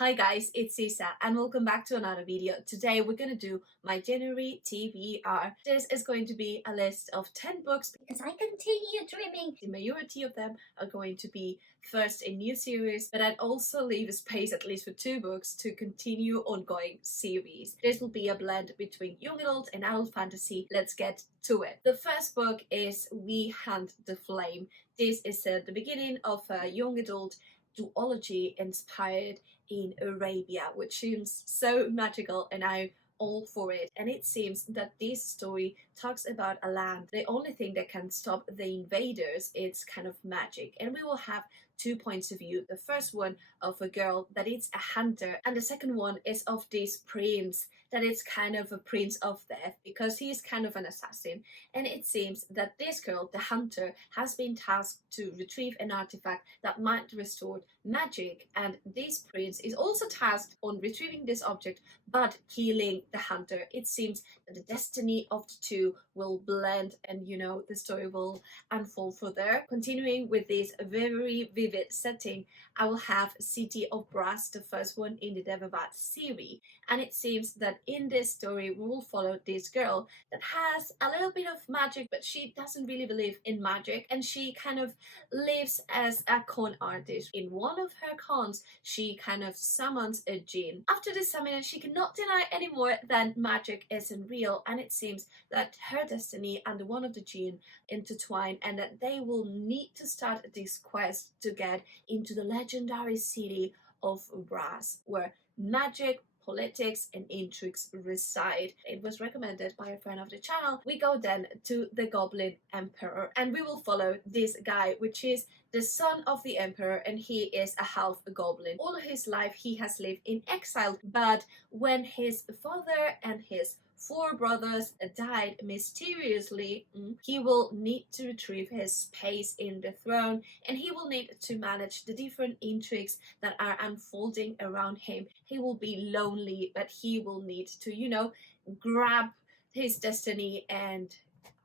Hi guys, it's Isa and welcome back to another video. Today we're gonna do my January TBR. This is going to be a list of 10 books because I continue dreaming. The majority of them are going to be first in new series, but I'd also leave a space at least for 2 books to continue ongoing series. This will be a blend between young adult and adult fantasy. Let's get to it. The first book is We Hand the Flame. This is the beginning of a young adult duology inspired in Arabia, which seems so magical, and I'm all for it. And it seems that this story talks about a land. The only thing that can stop the invaders is kind of magic, and we will have 2 points of view. The first one of a girl that is a hunter, and the second one is of this prince that is kind of a prince of death because he is kind of an assassin. And it seems that this girl, the hunter, has been tasked to retrieve an artifact that might restore magic, and this prince is also tasked on retrieving this object but killing the hunter. It seems that the destiny of the two will blend, and the story will unfold further. Continuing with this very vivid setting, I will have City of Brass, the first one in the Devabat series, and it seems that in this story we will follow this girl that has a little bit of magic, but she doesn't really believe in magic, and she kind of lives as a con artist. In one of her cons, she kind of summons a jinn. After the summoning, she cannot deny anymore that magic isn't real, and it seems that her destiny and the one of the jinn intertwine, and that they will need to start this quest to get into the legendary city of Brass, where magic, politics and intrigues reside. It was recommended by a friend of the channel. We go then to the Goblin Emperor, and we will follow this guy, which is the son of the emperor, and he is a half goblin. All his life he has lived in exile, but when his father and his 4 brothers died mysteriously, he will need to retrieve his space in the throne, and he will need to manage the different intrigues that are unfolding around him. He will be lonely, but he will need to, grab his destiny and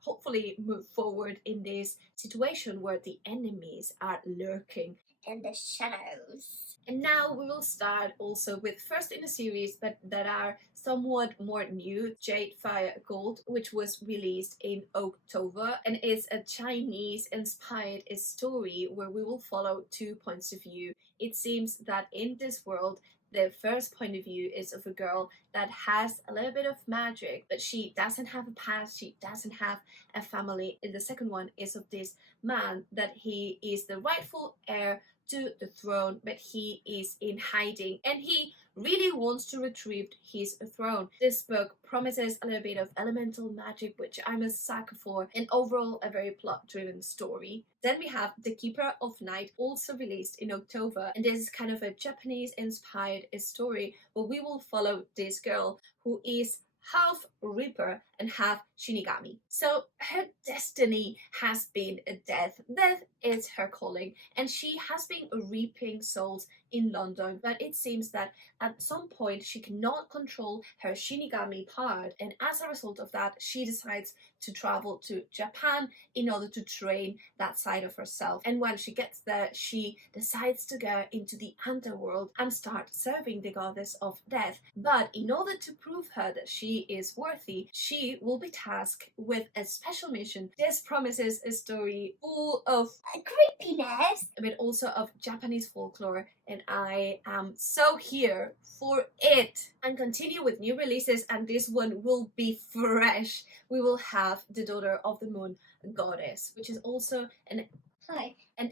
hopefully move forward in this situation where the enemies are lurking in the shadows. And now we will start also with first in a series but that are somewhat more new, Jade Fire Gold, which was released in October and is a Chinese inspired story where we will follow 2 points of view. It seems that in this world the first point of view is of a girl that has a little bit of magic, but she doesn't have a past, she doesn't have a family. And the second one is of this man that he is the rightful heir to the throne, but he is in hiding and he really wants to retrieve his throne. This book promises a little bit of elemental magic, which I'm a sucker for, and overall a very plot-driven story. Then we have The Keeper of Night, also released in October, and this is kind of a Japanese-inspired story where we will follow this girl who is half Reaper and half Shinigami. So her destiny has been death. Death is her calling, and she has been reaping souls in London, but it seems that at some point she cannot control her Shinigami part, and as a result of that she decides to travel to Japan in order to train that side of herself. And when she gets there, she decides to go into the underworld and start serving the goddess of death. But in order to prove her that she is worthy, she will be tasked with a special mission. This promises a story full of creepiness, but also of Japanese folklore, and I am so here for it. And continue with new releases, and this one will be fresh. We will have The Daughter of the Moon Goddess, which is also an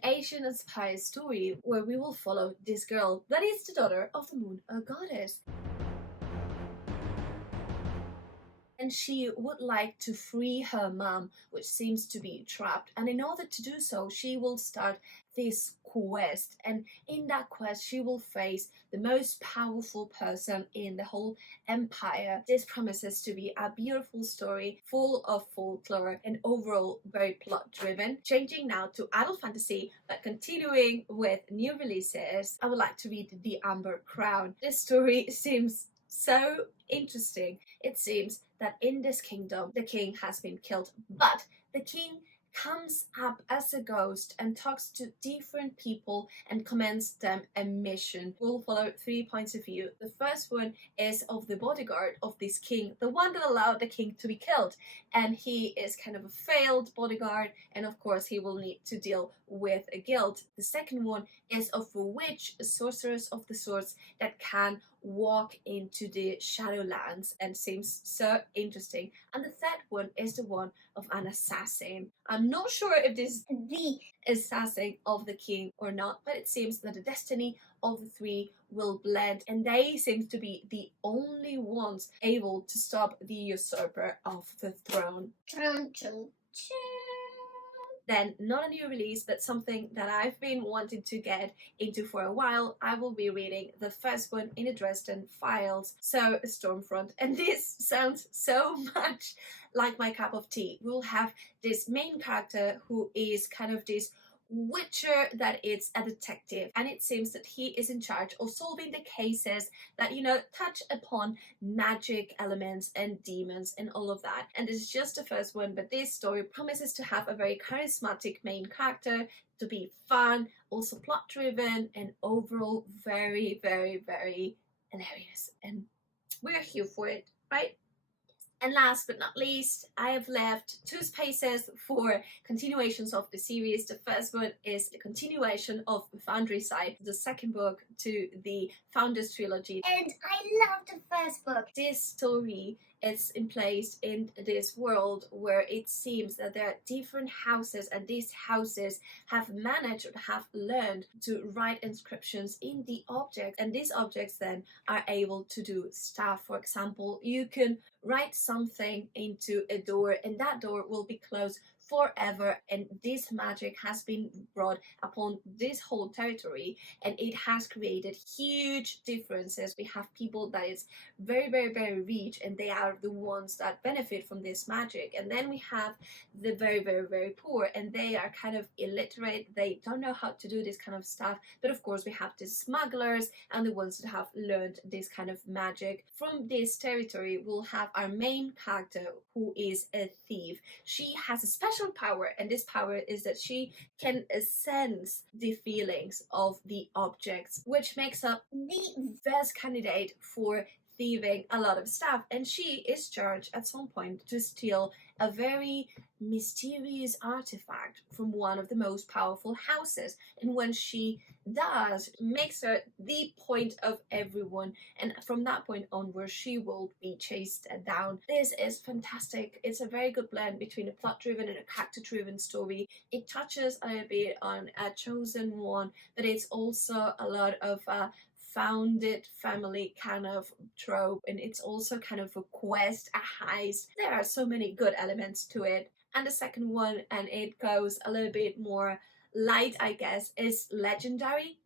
Asian inspired story where we will follow this girl that is the daughter of the moon, a goddess. And she would like to free her mom, which seems to be trapped. And in order to do so, she will start this quest. And in that quest, she will face the most powerful person in the whole empire. This promises to be a beautiful story full of folklore and overall very plot driven. Changing now to adult fantasy, but continuing with new releases, I would like to read The Amber Crown. This story seems so interesting. It seems that in this kingdom the king has been killed, but the king comes up as a ghost and talks to different people and commands them a mission. We'll follow 3 points of view. The first one is of the bodyguard of this king, the one that allowed the king to be killed, and he is kind of a failed bodyguard, and of course he will need to deal with a guilt. The second one is of a witch, a sorceress of the swords that can walk into the Shadowlands and seems so interesting. And the third one is the one of an assassin. I'm not sure if this is the assassin of the king or not, but it seems that the destiny of the three will blend, and they seem to be the only ones able to stop the usurper of the throne. Then, not a new release, but something that I've been wanting to get into for a while. I will be reading the first one in the Dresden Files, so Stormfront. And this sounds so much like my cup of tea. We'll have this main character who is kind of this witcher that is a detective, and it seems that he is in charge of solving the cases that, you know, touch upon magic elements and demons and all of that. And this is just the first one, but this story promises to have a very charismatic main character, to be fun, also plot driven, and overall very, very, very hilarious, and we're here for it, right? And last but not least, I have left 2 spaces for continuations of the series. The first one is the continuation of Foundry Side, the second book to the Founders Trilogy. And I love the first book. This story is placed in this world where it seems that there are different houses, and these houses have managed or have learned to write inscriptions in the objects, and these objects then are able to do stuff. For example, you can write something into a door and that door will be closed forever, and this magic has been brought upon this whole territory, and it has created huge differences. We have people that is very, very, very rich, and they are the ones that benefit from this magic, and then we have the very, very, very poor, and they are kind of illiterate, they don't know how to do this kind of stuff. But of course we have the smugglers and the ones that have learned this kind of magic. From this territory we'll have our main character, who is a thief. She has a special power, and this power is that she can sense the feelings of the objects, which makes her the best candidate for thieving a lot of stuff. And she is charged at some point to steal a very mysterious artifact from one of the most powerful houses, and when she does, makes her the point of everyone, and from that point onward she will be chased down. This is fantastic. It's a very good blend between a plot driven and a character driven story. It touches a little bit on a chosen one, but it's also a lot of founded family kind of trope, and it's also kind of a quest, a heist. There are so many good elements to it. And the second one, and it goes a little bit more light, I guess, is Legendary.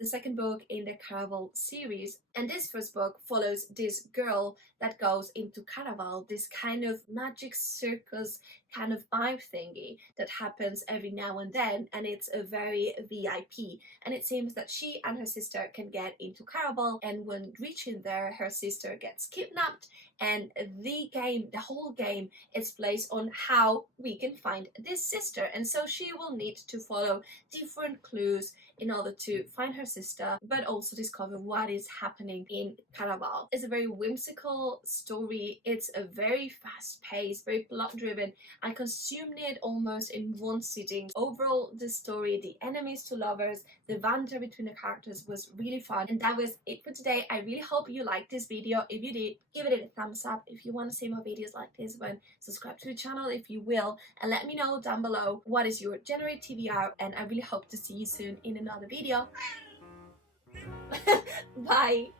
The second book in the Caraval series, and this first book follows this girl that goes into Caraval, this kind of magic circus kind of vibe thingy that happens every now and then, and it's a very VIP, and it seems that she and her sister can get into Caraval, and when reaching there her sister gets kidnapped, and the whole game is placed on how we can find this sister, and so she will need to follow different clues in order to find her sister, but also discover what is happening in Caraval. It's a very whimsical story. It's a very fast-paced, very plot-driven. I consumed it almost in one sitting. Overall, the story, the enemies to lovers, the banter between the characters was really fun. And that was it for today. I really hope you liked this video. If you did, give it a thumbs up. If you want to see more videos like this one, subscribe to the channel if you will, and let me know down below what is your January TBR, and I really hope to see you soon in another video. Bye!